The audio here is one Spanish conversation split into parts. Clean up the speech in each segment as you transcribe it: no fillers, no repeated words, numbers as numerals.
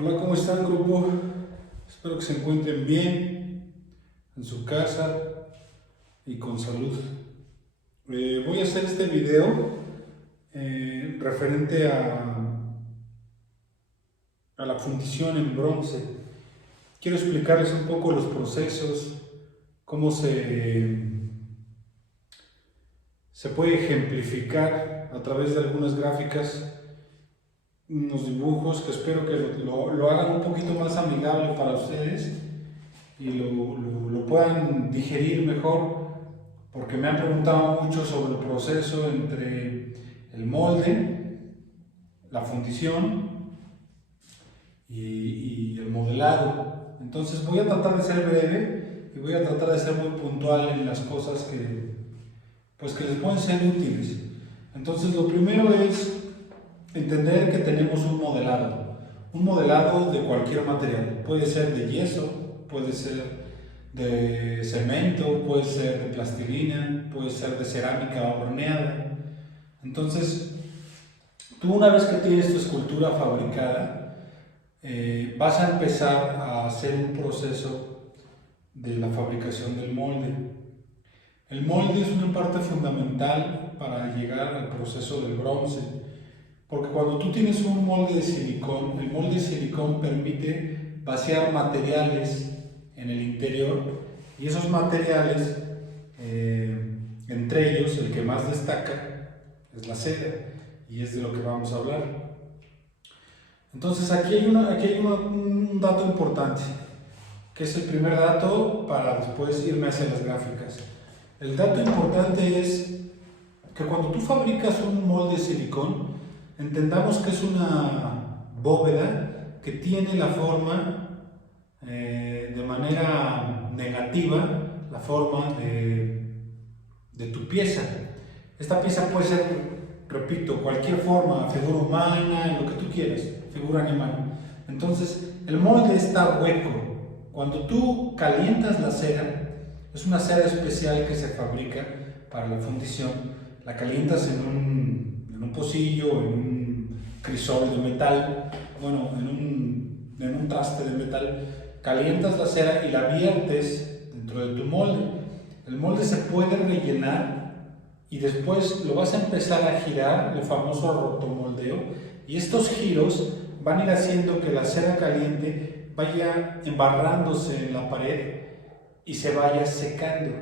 Hola, ¿cómo están, grupo? Espero que se encuentren bien en su casa y con salud. Voy a hacer este video referente a la fundición en bronce. Quiero explicarles un poco los procesos, cómo se puede ejemplificar a través de algunas gráficas, unos dibujos que espero que lo hagan un poquito más amigable para ustedes y lo puedan digerir mejor, porque me han preguntado mucho sobre el proceso entre el molde, la fundición y el modelado. Entonces voy a tratar de ser breve y voy a tratar de ser muy puntual en las cosas que les pueden ser útiles. Entonces lo primero es entender que tenemos un modelado de cualquier material. Puede ser de yeso, puede ser de cemento, puede ser de plastilina, puede ser de cerámica horneada. Entonces, tú una vez que tienes tu escultura fabricada, vas a empezar a hacer un proceso de la fabricación del molde. El molde es una parte fundamental para llegar al proceso del bronce, porque cuando tú tienes un molde de silicón, el molde de silicón permite vaciar materiales en el interior, y esos materiales, entre ellos el que más destaca es la cera, y es de lo que vamos a hablar. Entonces aquí hay un dato importante, que es el primer dato para después irme hacia las gráficas. El dato importante es que cuando tú fabricas un molde de silicón, entendamos que es una bóveda que tiene la forma, de manera negativa, la forma de tu pieza. Esta pieza puede ser, repito, cualquier forma, figura humana, lo que tú quieras, figura animal. Entonces, el molde está hueco. Cuando tú calientas la cera, es una cera especial que se fabrica para la fundición. La calientas en un pocillo, en un crisol de metal, bueno, en un traste de metal. Calientas la cera y la viertes dentro de tu molde. El molde se puede rellenar y después lo vas a empezar a girar, el famoso rotomoldeo, y estos giros van a ir haciendo que la cera caliente vaya embarrándose en la pared y se vaya secando.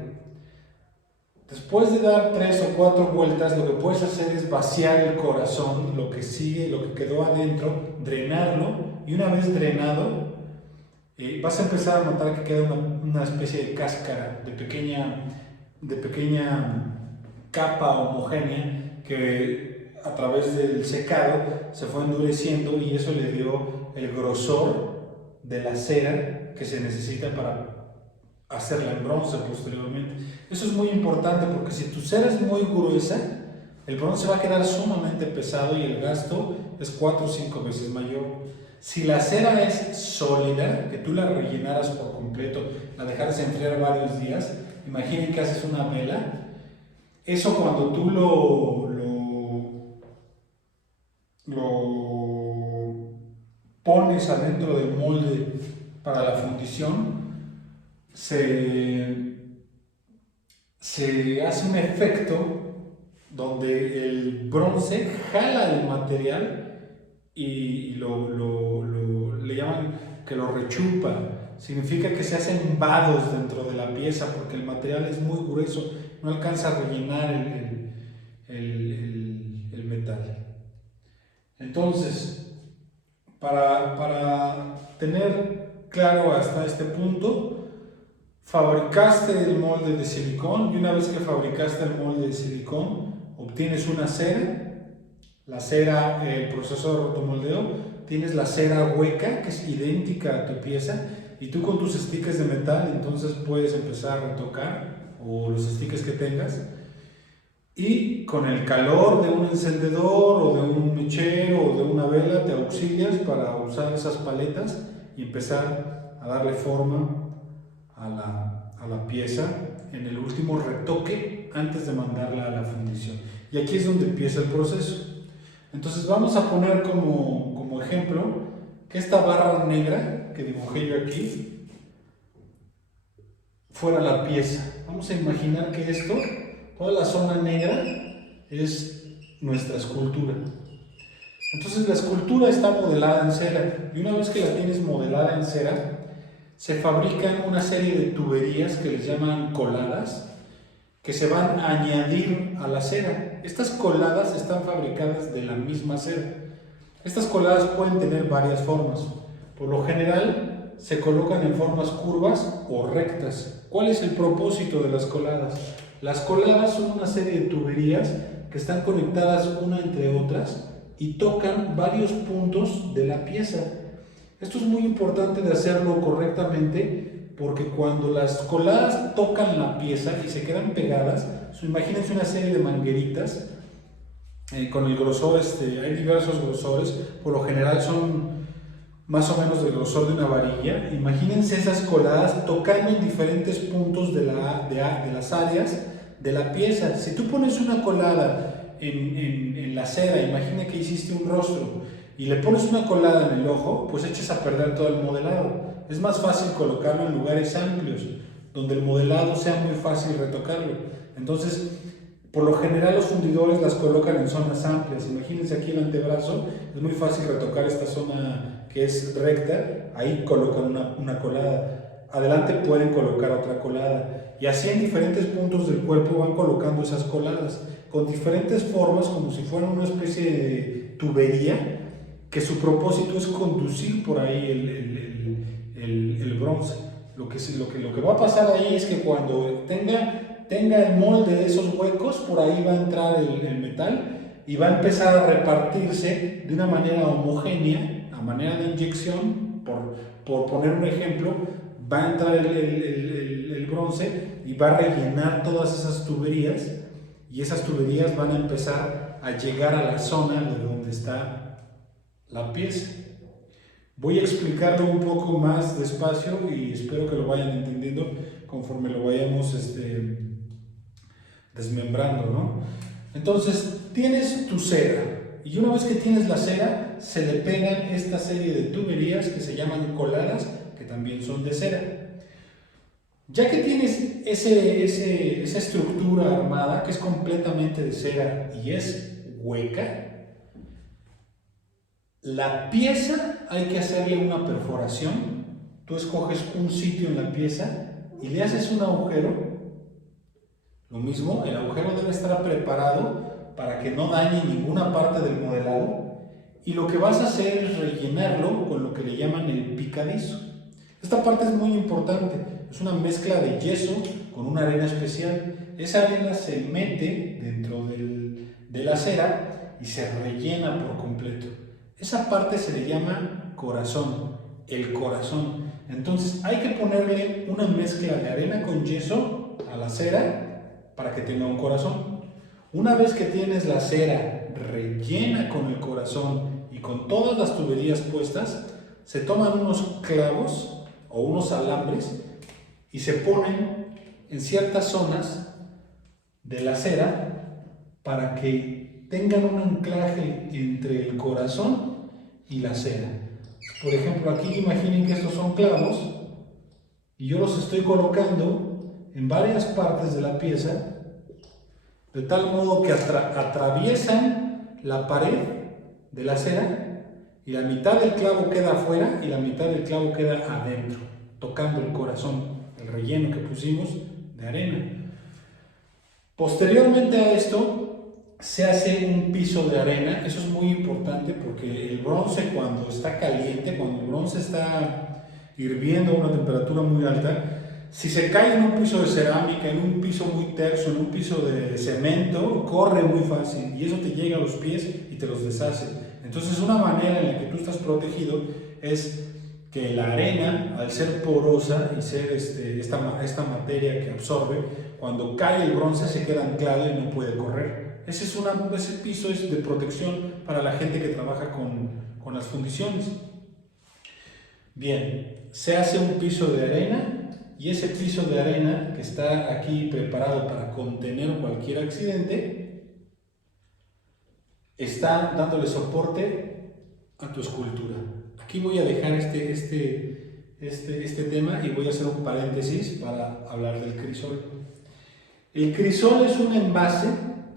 Después de dar 3 o 4 vueltas, lo que puedes hacer es vaciar el corazón, lo que sigue, lo que quedó adentro, drenarlo, y una vez drenado, vas a empezar a notar que queda una especie de cáscara, de pequeña capa homogénea que a través del secado se fue endureciendo, y eso le dio el grosor de la cera que se necesita para hacerla en bronce posteriormente. Eso es muy importante, porque si tu cera es muy gruesa, el bronce va a quedar sumamente pesado y el gasto es 4 o 5 veces mayor. Si la cera es sólida, que tú la rellenaras por completo, la dejaras enfriar varios días, imaginen que haces una vela, eso cuando tú lo pones adentro del molde para la fundición, se hace un efecto donde el bronce jala el material y le llaman que lo rechupa. Significa que se hacen vados dentro de la pieza, porque el material es muy grueso, no alcanza a rellenar el metal. Entonces, para tener claro hasta este punto, fabricaste el molde de silicón, y una vez que fabricaste el molde de silicón, obtienes una cera. La cera, el proceso de rotomoldeo, tienes la cera hueca, que es idéntica a tu pieza, y tú con tus stickers de metal entonces puedes empezar a retocar, o los stickers que tengas, y con el calor de un encendedor o de un mechero o de una vela te auxilias para usar esas paletas y empezar a darle forma a la pieza en el último retoque antes de mandarla a la fundición. Y aquí es donde empieza el proceso. Entonces vamos a poner como ejemplo que esta barra negra que dibujé yo aquí fuera la pieza. Vamos a imaginar que esto, toda la zona negra, es nuestra escultura. Entonces la escultura está modelada en cera, y una vez que la tienes modelada en cera, se fabrican una serie de tuberías que les llaman coladas, que se van a añadir a la cera. Estas coladas están fabricadas de la misma cera. Estas coladas pueden tener varias formas. Por lo general se colocan en formas curvas o rectas. ¿Cuál es el propósito de las coladas? Las coladas son una serie de tuberías que están conectadas una entre otras y tocan varios puntos de la pieza. Esto es muy importante de hacerlo correctamente, porque cuando las coladas tocan la pieza y se quedan pegadas, imagínense una serie de mangueritas con el grosor, hay diversos grosores, por lo general son más o menos del grosor de una varilla. Imagínense esas coladas tocando en diferentes puntos de las áreas de la pieza. Si tú pones una colada en la cera, imagina que hiciste un rostro y le pones una colada en el ojo, pues echas a perder todo el modelado. Es más fácil colocarlo en lugares amplios, donde el modelado sea muy fácil retocarlo. Entonces, por lo general los fundidores las colocan en zonas amplias. Imagínense aquí el antebrazo, es muy fácil retocar esta zona que es recta, ahí colocan una colada. Adelante pueden colocar otra colada. Y así en diferentes puntos del cuerpo van colocando esas coladas, con diferentes formas, como si fueran una especie de tubería, que su propósito es conducir por ahí el bronce. Lo que va a pasar ahí es que cuando tenga el molde de esos huecos, por ahí va a entrar el metal y va a empezar a repartirse de una manera homogénea, a manera de inyección. Por poner un ejemplo, va a entrar el bronce y va a rellenar todas esas tuberías, y esas tuberías van a empezar a llegar a la zona de donde está la pieza. Voy a explicarlo un poco más despacio y espero que lo vayan entendiendo conforme lo vayamos desmembrando, ¿no? Entonces, tienes tu cera, y una vez que tienes la cera, se le pegan esta serie de tuberías que se llaman coladas, que también son de cera. Ya que tienes esa estructura armada, que es completamente de cera y es hueca, la pieza hay que hacerle una perforación. Tú escoges un sitio en la pieza y le haces un agujero. Lo mismo, el agujero debe estar preparado para que no dañe ninguna parte del modelado, y lo que vas a hacer es rellenarlo con lo que le llaman el picadizo. Esta parte es muy importante, es una mezcla de yeso con una arena especial. Esa arena se mete dentro de la cera y se rellena por completo. Esa parte se le llama corazón, el corazón. Entonces hay que ponerle una mezcla de arena con yeso a la cera para que tenga un corazón. Una vez que tienes la cera rellena con el corazón y con todas las tuberías puestas, se toman unos clavos o unos alambres y se ponen en ciertas zonas de la cera para que tengan un anclaje entre el corazón y la cera. Por ejemplo, aquí imaginen que estos son clavos y yo los estoy colocando en varias partes de la pieza, de tal modo que atraviesan la pared de la cera y la mitad del clavo queda afuera y la mitad del clavo queda adentro, tocando el corazón, el relleno que pusimos de arena. Posteriormente a esto se hace un piso de arena. Eso es muy importante porque el bronce, cuando está caliente, cuando el bronce está hirviendo a una temperatura muy alta, si se cae en un piso de cerámica, en un piso muy terso, en un piso de cemento, corre muy fácil y eso te llega a los pies y te los deshace. Entonces, una manera en la que tú estás protegido es que la arena, al ser porosa y ser esta materia que absorbe, cuando cae el bronce se queda anclado y no puede correr. Ese piso es de protección para la gente que trabaja con las fundiciones. Bien, se hace un piso de arena, y ese piso de arena que está aquí preparado para contener cualquier accidente está dándole soporte a tu escultura. Aquí voy a dejar este tema y voy a hacer un paréntesis para hablar del crisol. El crisol es un envase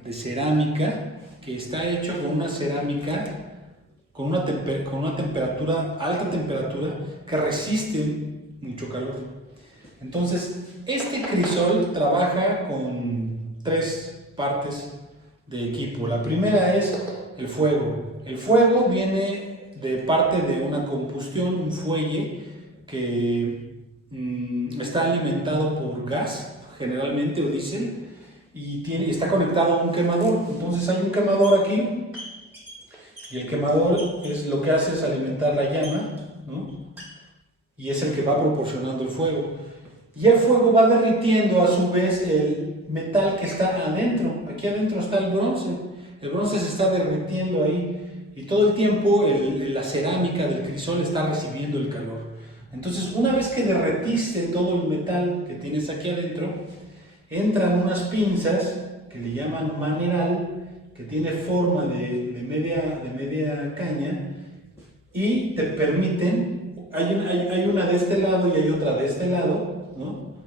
de cerámica que está hecho con una cerámica con una temperatura, alta temperatura, que resiste mucho calor. Entonces, este crisol trabaja con 3 partes de equipo. La primera es el fuego. El fuego viene de parte de una combustión, un fuelle que está alimentado por gas, generalmente, o diésel, y está conectado a un quemador. Entonces hay un quemador aquí, y el quemador es lo que hace es alimentar la llama, ¿no? Y es el que va proporcionando el fuego. Y el fuego va derritiendo a su vez el metal que está adentro. Aquí adentro está el bronce. El bronce se está derritiendo ahí. Y todo el tiempo la cerámica del crisol está recibiendo el calor. Entonces, una vez que derretiste todo el metal que tienes aquí adentro, entran unas pinzas que le llaman maneral, que tiene forma de media caña, y te permiten, hay una de este lado y hay otra de este lado, ¿no?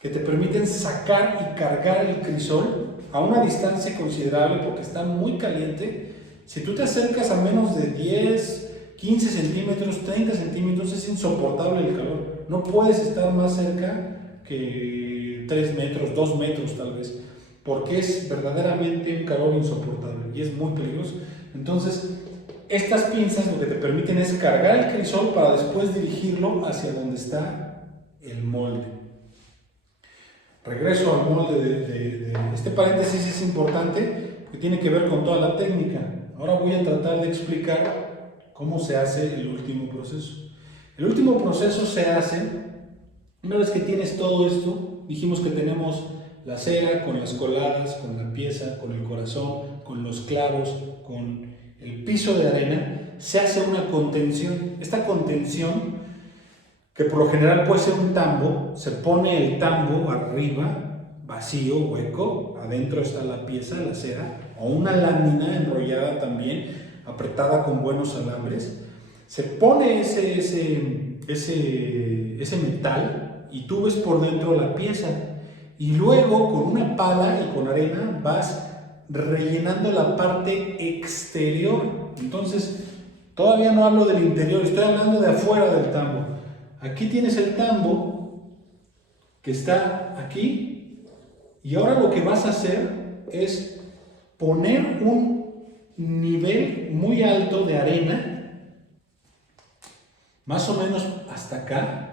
Que te permiten sacar y cargar el crisol a una distancia considerable porque está muy caliente. Si tú te acercas a menos de 10, 15 centímetros, 30 centímetros, es insoportable el calor. No puedes estar más cerca que 3 metros, 2 metros tal vez, porque es verdaderamente un calor insoportable y es muy peligroso. Entonces, estas pinzas lo que te permiten es cargar el crisol para después dirigirlo hacia donde está el molde. Regreso al molde este paréntesis es importante porque tiene que ver con toda la técnica. Ahora voy a tratar de explicar cómo se hace el último proceso. El último proceso se hace una vez que tienes todo esto. Dijimos que tenemos la cera con las coladas, con la pieza, con el corazón, con los clavos, con el piso de arena. Se hace una contención. Esta contención, que por lo general puede ser un tambo, se pone el tambo arriba, vacío, hueco, adentro está la pieza, la cera, o una lámina enrollada también, apretada con buenos alambres. Se pone ese metal y tú ves por dentro la pieza, y luego con una pala y con arena vas rellenando la parte exterior. Entonces, todavía no hablo del interior, estoy hablando de afuera del tambo. Aquí tienes el tambo que está aquí, y ahora lo que vas a hacer es poner un nivel muy alto de arena, más o menos hasta acá.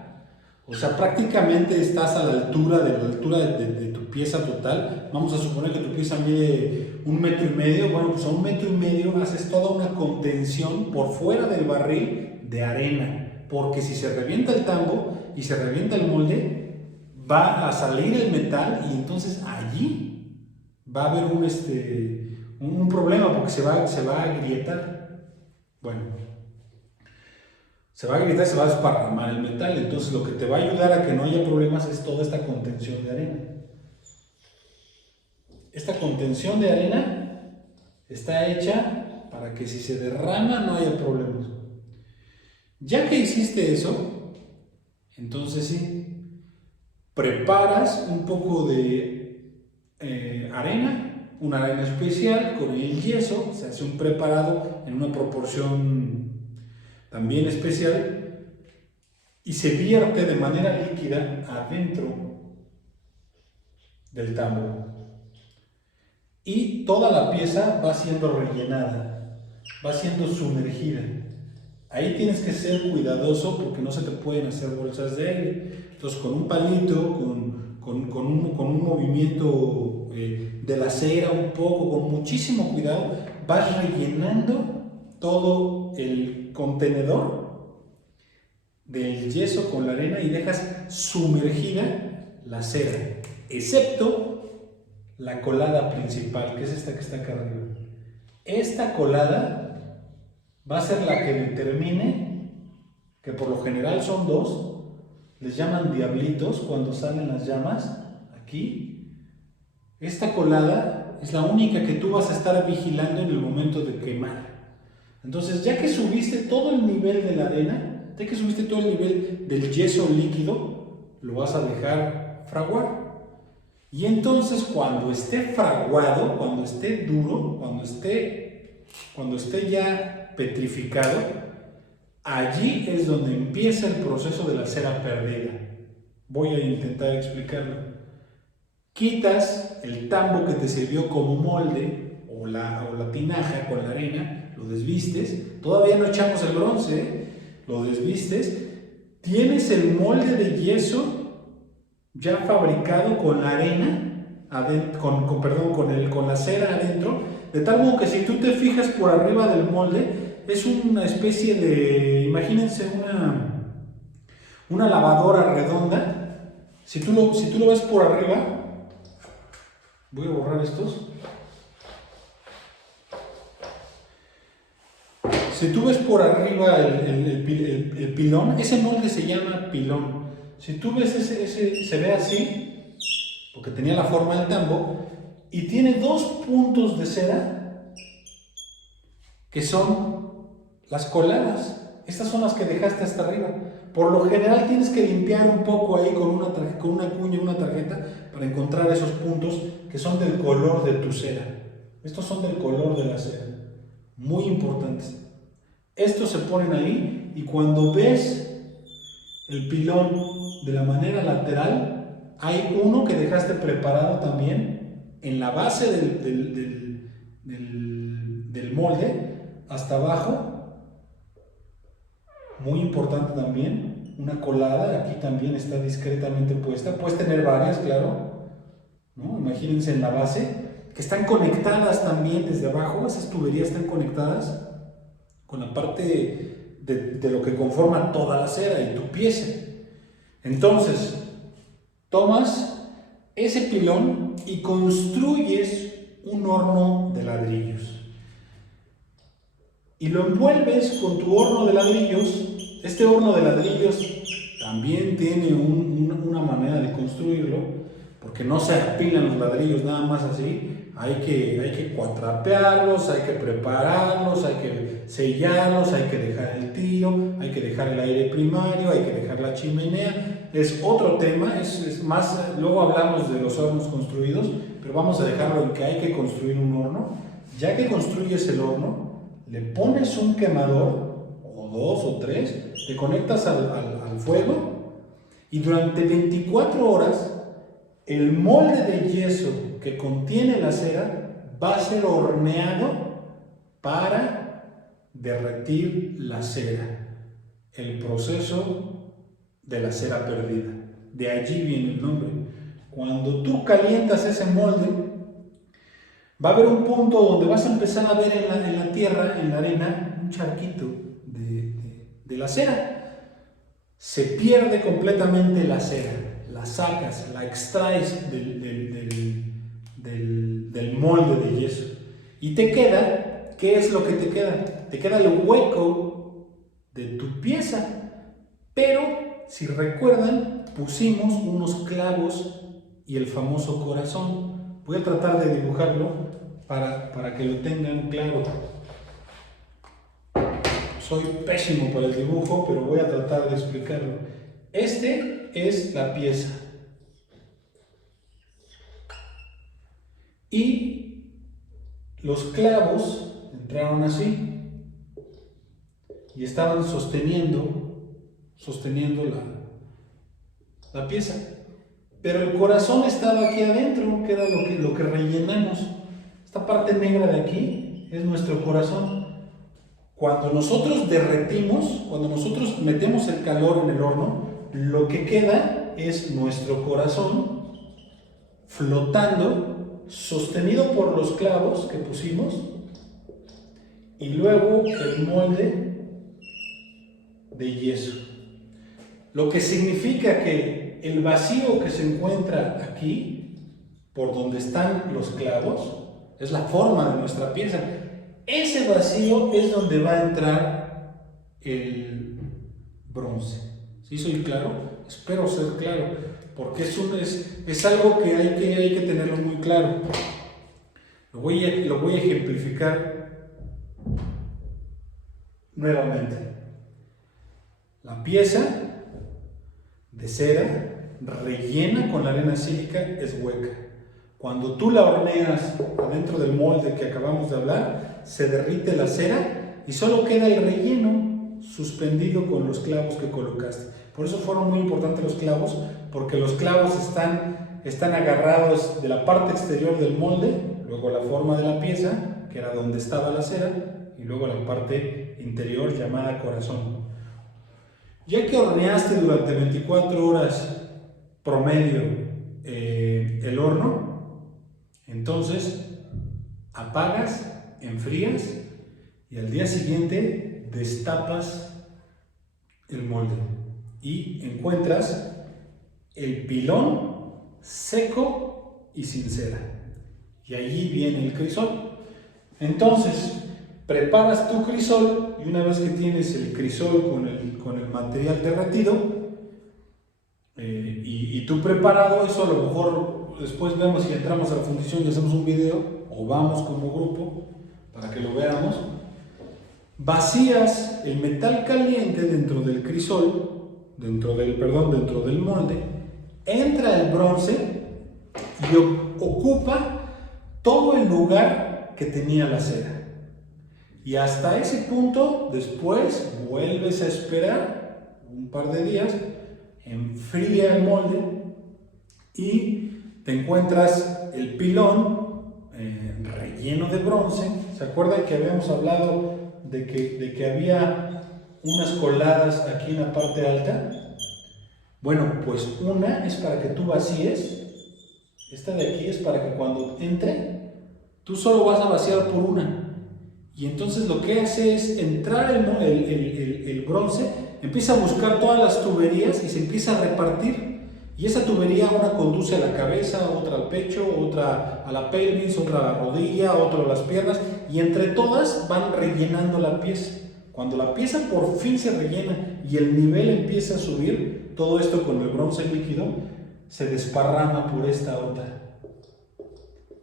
O sea, prácticamente estás a la altura de tu pieza total. Vamos a suponer que tu pieza mide 1,5 metros. Bueno, pues a 1,5 metros haces toda una contención por fuera del barril de arena. Porque si se revienta el tambo y se revienta el molde, va a salir el metal y entonces allí va a haber un problema porque se va a agrietar. Bueno, se va a agrietar, se va a desparramar el metal. Entonces lo que te va a ayudar a que no haya problemas es toda esta contención de arena. Esta contención de arena está hecha para que si se derrama no haya problemas. Ya que hiciste eso, entonces sí, preparas un poco de arena, una arena especial con el yeso, se hace un preparado en una proporción también especial y se vierte de manera líquida adentro del tambo. Y toda la pieza va siendo rellenada, va siendo sumergida. Ahí tienes que ser cuidadoso porque no se te pueden hacer bolsas de aire. Entonces, con un palito, con un movimiento de la cera un poco, con muchísimo cuidado, vas rellenando todo el contenedor del yeso con la arena y dejas sumergida la cera, excepto la colada principal, que es esta que está acá arriba. Esta colada va a ser la que determine, que por lo general son 2, les llaman diablitos cuando salen las llamas, aquí. Esta colada es la única que tú vas a estar vigilando en el momento de quemar. Entonces, ya que subiste todo el nivel de la arena, ya que subiste todo el nivel del yeso líquido, lo vas a dejar fraguar. Y entonces cuando esté fraguado, cuando esté duro, cuando esté ya petrificado, allí es donde empieza el proceso de la cera perdida. Voy a intentar explicarlo. Quitas el tambo que te sirvió como molde o la tinaja con la arena, lo desvistes, todavía no echamos el bronce, lo desvistes, tienes el molde de yeso ya fabricado con la arena, con la cera adentro, de tal modo que si tú te fijas por arriba del molde, es una especie de, imagínense una lavadora redonda. Si tú lo ves por arriba, voy a borrar estos. Si tú ves por arriba el pilón, ese molde se llama pilón. Si tú ves se ve así, porque tenía la forma del tambo, y tiene dos puntos de cera, que son las coladas. Estas son las que dejaste hasta arriba. Por lo general tienes que limpiar un poco ahí con una cuña, una tarjeta, para encontrar esos puntos que son del color de tu cera. Estos son del color de la cera. Muy importantes. Estos se ponen ahí, y cuando ves el pilón de la manera lateral, hay uno que dejaste preparado también en la base del molde hasta abajo. Muy importante también, una colada, aquí también está discretamente puesta. Puedes tener varias, claro, ¿no? Imagínense en la base, que están conectadas también desde abajo. Esas tuberías están conectadas con la parte de lo que conforma toda la cera y tu pieza. Entonces, tomas ese pilón y construyes un horno de ladrillos. Y lo envuelves con tu horno de ladrillos. Este horno de ladrillos también tiene una manera de construirlo, porque no se apilan los ladrillos nada más así. Hay que cuatrapearlos, hay que prepararlos, hay que sellarlos, hay que dejar el tiro, hay que dejar el aire primario, hay que dejar la chimenea. Es otro tema, es más, luego hablamos de los hornos construidos, pero vamos a dejarlo en que hay que construir un horno. Ya que construyes el horno, le pones un quemador, o dos o tres, te conectas al fuego, y durante 24 horas el molde de yeso que contiene la cera va a ser horneado para derretir la cera. El proceso de la cera perdida. De allí viene el nombre. Cuando tú calientas ese molde, va a haber un punto donde vas a empezar a ver en la tierra, en la arena, un charquito de la cera. Se pierde completamente la cera. La sacas, la extraes del molde de yeso. Y te queda, ¿qué es lo que te queda? Te queda el hueco de tu pieza. Pero, si recuerdan, pusimos unos clavos y el famoso corazón. Voy a tratar de dibujarlo para que lo tengan claro. Soy pésimo para el dibujo, pero voy a tratar de explicarlo. Este es la pieza. Y los clavos entraron así y estaban sosteniendo la pieza. Pero el corazón estaba aquí adentro, que era lo que rellenamos. Esta parte negra de aquí es nuestro corazón. Cuando nosotros derretimos, cuando nosotros metemos el calor en el horno, lo que queda es nuestro corazón flotando, sostenido por los clavos que pusimos, y luego el molde de yeso. Lo que significa que el vacío que se encuentra aquí, por donde están los clavos, es la forma de nuestra pieza. Ese vacío es donde va a entrar el bronce. ¿Sí soy claro? Espero ser claro, porque es algo que hay que tenerlo muy claro. Lo voy a ejemplificar nuevamente. La pieza de cera rellena con la arena sílica es hueca. Cuando tú la horneas adentro del molde que acabamos de hablar, se derrite la cera y solo queda el relleno suspendido con los clavos que colocaste. Por eso fueron muy importantes los clavos, porque los clavos están agarrados de la parte exterior del molde, luego la forma de la pieza, que era donde estaba la cera, y luego la parte interior llamada corazón. Ya que horneaste durante 24 horas promedio el horno, entonces apagas, enfrías y al día siguiente destapas el molde y encuentras el pilón seco y sin cera. Y allí viene el crisol. Entonces, preparas tu crisol y una vez que tienes el crisol con el material derretido y tú preparado, eso a lo mejor después vemos si entramos a la fundición y hacemos un video o vamos como grupo para que lo veamos. Vacías el metal caliente dentro del crisol, dentro del molde, entra el bronce y ocupa todo el lugar que tenía la cera. Y hasta ese punto, después vuelves a esperar un par de días, enfría el molde y te encuentras el pilón relleno de bronce. ¿Se acuerdan que habíamos hablado de que había unas coladas aquí en la parte alta? Bueno, pues una es para que tú vacíes, esta de aquí es para que cuando entre, tú solo vas a vaciar por una. Y entonces lo que hace es entrar el bronce, empieza a buscar todas las tuberías y se empieza a repartir. Y esa tubería, una conduce a la cabeza, otra al pecho, otra a la pelvis, otra a la rodilla, otra a las piernas. Y entre todas van rellenando la pieza. Cuando la pieza por fin se rellena y el nivel empieza a subir, todo esto con el bronce líquido, se desparrama por esta otra.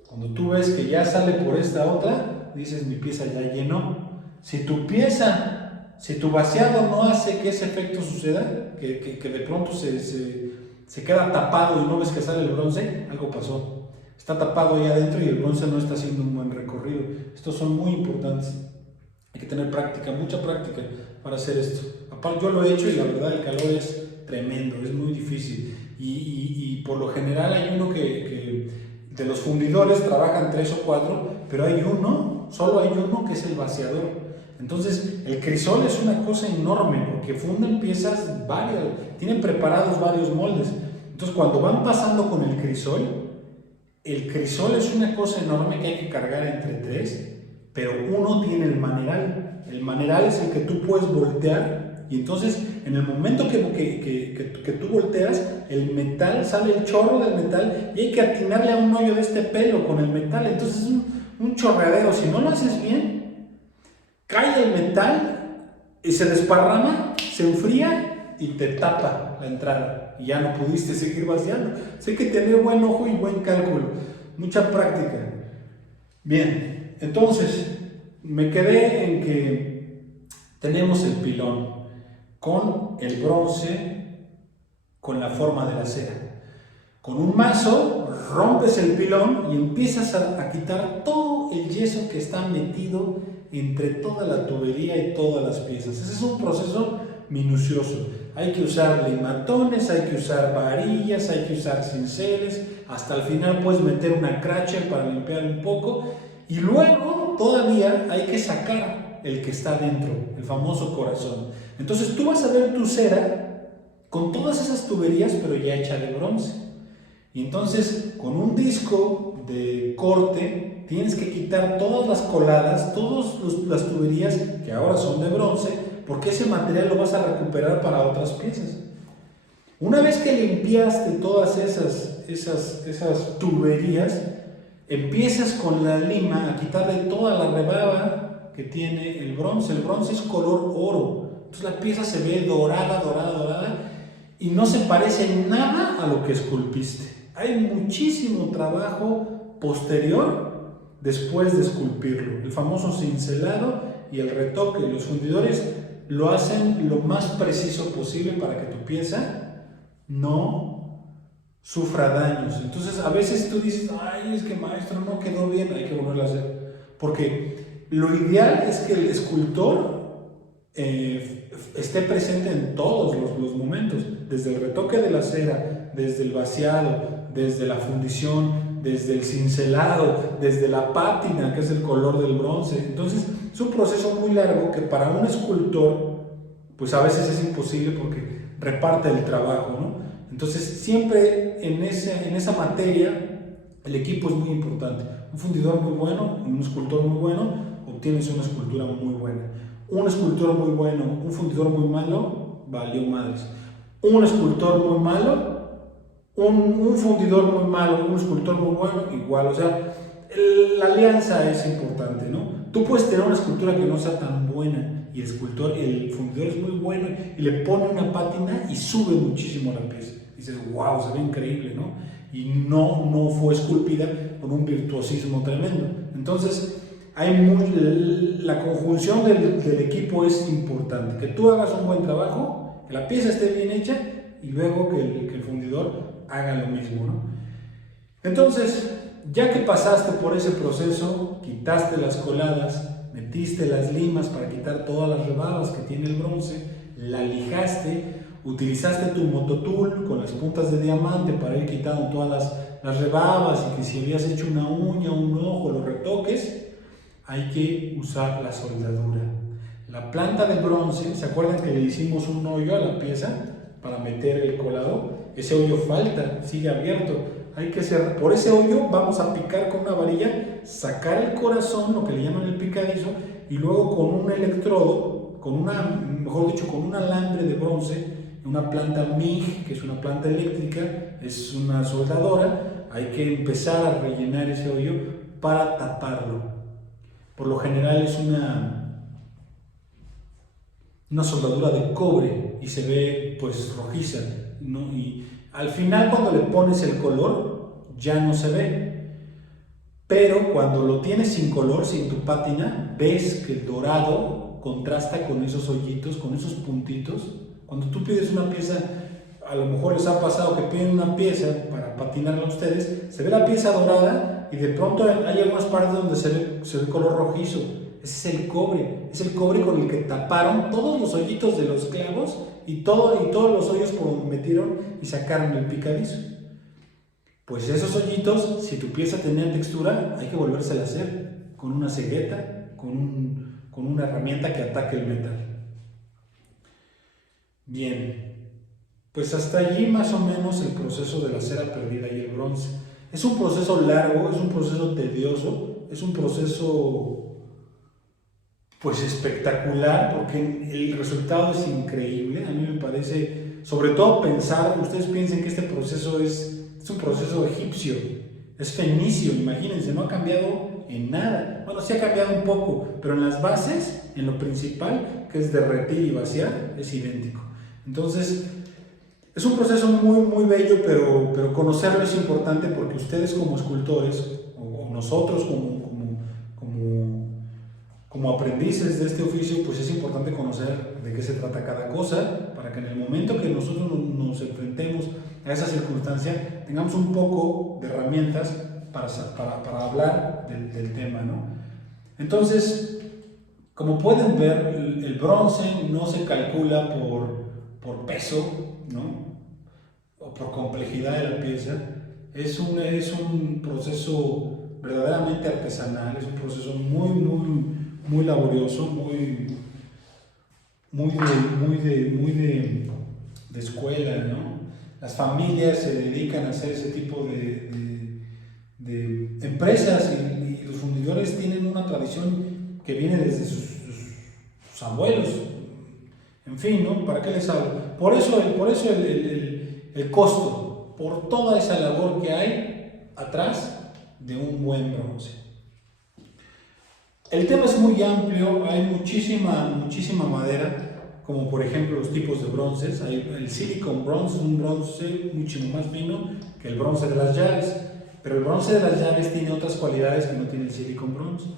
Cuando tú ves que ya sale por esta otra, dices, mi pieza ya llenó. Si tu vaciado no hace que ese efecto suceda, que de pronto se queda tapado y no ves que sale el bronce, algo pasó. Está tapado ahí adentro y el bronce no está haciendo un buen recorrido. Estos son muy importantes. Hay que tener práctica, mucha práctica para hacer esto. Aparte, yo lo he hecho y la verdad el calor es tremendo, es muy difícil. Y por lo general hay uno que de los fundidores trabajan 3 o 4, pero solo hay uno que es el vaciador. Entonces el crisol es una cosa enorme porque funden piezas varias, tienen preparados varios moldes. Entonces cuando van pasando con el crisol es una cosa enorme que hay que cargar entre 3, pero uno tiene el maneral. El maneral es el que tú puedes voltear y entonces en el momento que tú volteas, el metal, sale el chorro del metal y hay que atinarle a un hoyo de este pelo con el metal. Entonces es un chorreadero. Si no lo haces bien, cae el metal y se desparrama, se enfría y te tapa la entrada y ya no pudiste seguir vaciando. Hay que tener buen ojo y buen cálculo, mucha práctica. Bien, entonces me quedé en que tenemos el pilón con el bronce, con la forma de la cera. Con un mazo rompes el pilón y empiezas a quitar todo el yeso que está metido entre toda la tubería y todas las piezas. Ese es un proceso minucioso. Hay que usar limatones, hay que usar varillas, hay que usar cinceles. Hasta el final puedes meter una Cracher para limpiar un poco. Y luego todavía hay que sacar el que está dentro, el famoso corazón. Entonces tú vas a ver tu cera con todas esas tuberías, pero ya hecha de bronce. Y entonces con un disco de corte tienes que quitar todas las coladas, todas las tuberías que ahora son de bronce, porque ese material lo vas a recuperar para otras piezas. Una vez que limpiaste todas esas tuberías, empiezas con la lima a quitarle toda la rebaba que tiene el bronce. El bronce es color oro, entonces la pieza se ve dorada, y no se parece en nada a lo que esculpiste. Hay muchísimo trabajo posterior después de esculpirlo. El famoso cincelado y el retoque. Los fundidores lo hacen lo más preciso posible para que tu pieza no sufra daños. Entonces a veces tú dices, ay, es que maestro no quedó bien, hay que volverlo a hacer. Porque lo ideal es que el escultor esté presente en todos los momentos, desde el retoque de la cera, desde el vaciado, desde la fundición, desde el cincelado, desde la pátina, que es el color del bronce. Entonces es un proceso muy largo que para un escultor pues a veces es imposible porque reparte el trabajo, ¿no? Entonces siempre en esa materia el equipo es muy importante. Un fundidor muy bueno, un escultor muy bueno, obtienes una escultura muy buena. Un escultor muy bueno, un fundidor muy malo, valió madres. Un escultor muy malo, un fundidor muy malo, un escultor muy bueno, igual. O sea, la alianza es importante, ¿no? Tú puedes tener una escultura que no sea tan buena y el fundidor es muy bueno y le pone una pátina y sube muchísimo la pieza. Dices, wow, se ve increíble, ¿no? Y no fue esculpida con un virtuosismo tremendo. Entonces, la conjunción del equipo es importante. Que tú hagas un buen trabajo, que la pieza esté bien hecha y luego que el fundidor haga lo mismo, ¿no? Entonces, ya que pasaste por ese proceso, quitaste las coladas, metiste las limas para quitar todas las rebabas que tiene el bronce, la lijaste, utilizaste tu mototool con las puntas de diamante para ir quitando todas las rebabas y que si habías hecho una uña, un ojo, los retoques, hay que usar la soldadura. La planta de bronce, ¿se acuerdan que le hicimos un hoyo a la pieza para meter el colado? Ese hoyo falta, sigue abierto. Hay que cerrar. Por ese hoyo vamos a picar con una varilla, sacar el corazón, lo que le llaman el picadizo, y luego con un electrodo, con un alambre de bronce, una planta MIG, que es una planta eléctrica, es una soldadora, hay que empezar a rellenar ese hoyo para taparlo. Por lo general es una soldadura de cobre y se ve pues rojiza, ¿no? Y al final cuando le pones el color ya no se ve, pero cuando lo tienes sin color, sin tu pátina, ves que el dorado contrasta con esos hoyitos, con esos puntitos. Cuando tú pides una pieza, a lo mejor les ha pasado que piden una pieza para patinarla a ustedes, se ve la pieza dorada y de pronto hay algunas partes donde se ve color rojizo. Ese es el cobre con el que taparon todos los hoyitos de los clavos y todos los hoyos por donde metieron y sacaron el picadizo. Pues esos hoyitos, si tu pieza tenía textura, hay que volvérsela a hacer con una cegueta, con una herramienta que ataque el metal. Bien, pues hasta allí más o menos el proceso de la cera perdida y el bronce. Es un proceso largo, es un proceso tedioso, es un proceso pues espectacular porque el resultado es increíble. A mí me parece, sobre todo ustedes piensen que este proceso es un proceso egipcio, es fenicio, imagínense, no ha cambiado en nada. Bueno, sí ha cambiado un poco, pero en las bases, en lo principal, que es derretir y vaciar, es idéntico. Entonces, es un proceso muy, muy bello, pero conocerlo es importante porque ustedes como escultores, o nosotros como aprendices de este oficio, pues es importante conocer de qué se trata cada cosa, para que en el momento que nosotros nos enfrentemos a esa circunstancia, tengamos un poco de herramientas para hablar del tema, ¿no? Entonces, como pueden ver, el bronce no se calcula por peso, ¿no? O por complejidad de la pieza. Es un proceso verdaderamente artesanal, es un proceso muy, muy, muy laborioso, muy de escuela, ¿no? Las familias se dedican a hacer ese tipo de empresas y los fundidores tienen una tradición que viene desde sus abuelos. En fin, ¿no? ¿Para qué les hablo? Por eso el costo, por toda esa labor que hay atrás de un buen bronce. El tema es muy amplio, hay muchísima madera, como por ejemplo los tipos de bronces. El silicon bronze es un bronce muchísimo más fino que el bronce de las llaves, pero el bronce de las llaves tiene otras cualidades que no tiene el silicon bronze.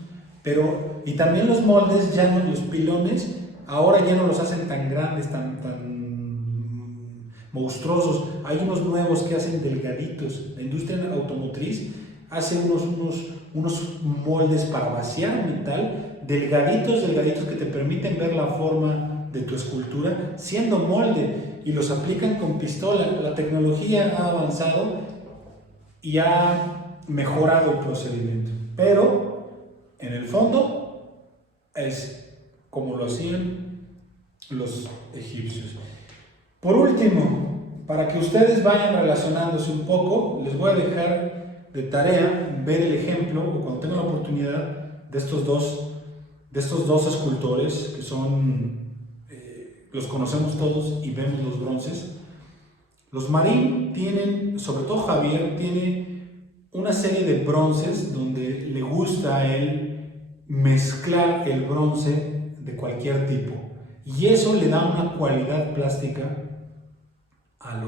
y también los moldes, ya no, los pilones, ahora ya no los hacen tan grandes, tan monstruosos. Hay unos nuevos que hacen delgaditos. La industria automotriz hace unos moldes para vaciar metal, delgaditos que te permiten ver la forma de tu escultura siendo molde, y los aplican con pistola. La tecnología ha avanzado y ha mejorado el procedimiento, pero en el fondo es como lo hacían los egipcios. Por último, para que ustedes vayan relacionándose un poco, les voy a dejar de tarea ver el ejemplo, o cuando tengan la oportunidad, de estos dos escultores que son, los conocemos todos y vemos los bronces. Los Marín tienen, sobre todo Javier, tiene una serie de bronces donde le gusta a él mezclar el bronce de cualquier tipo, y eso le da una cualidad plástica a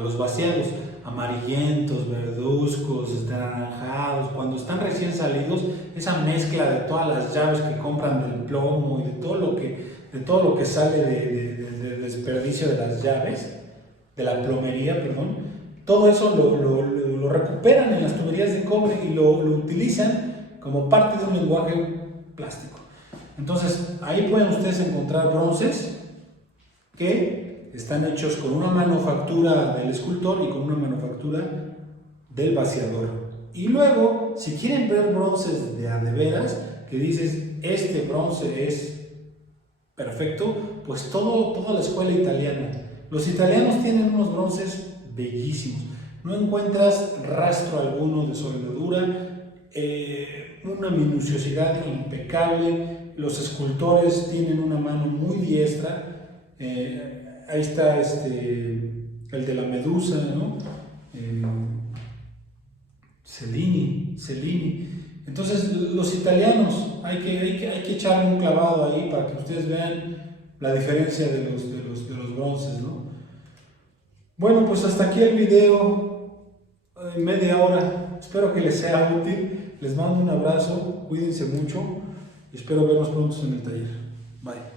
los vaciados, amarillentos, verduzcos, anaranjados. Cuando están recién salidos, esa mezcla de todas las llaves que compran del plomo y de todo lo que sale del desperdicio de las llaves, de la plomería, perdón, todo eso lo recuperan en las tuberías de cobre y lo utilizan como parte de un lenguaje plástico. Entonces, ahí pueden ustedes encontrar bronces que están hechos con una manufactura del escultor y con una manufactura del vaciador. Y luego, si quieren ver bronces de a de veras, que dices, este bronce es perfecto, pues toda la escuela italiana. Los italianos tienen unos bronces bellísimos. No encuentras rastro alguno de soldadura, una minuciosidad impecable. Los escultores tienen una mano muy diestra. Ahí está el de la Medusa, ¿no? Cellini. Entonces, los italianos, hay que echarle un clavado ahí para que ustedes vean la diferencia de los bronces, ¿no? Bueno, pues hasta aquí el video, media hora. Espero que les sea útil. Les mando un abrazo, cuídense mucho y espero vernos pronto en el taller. Bye.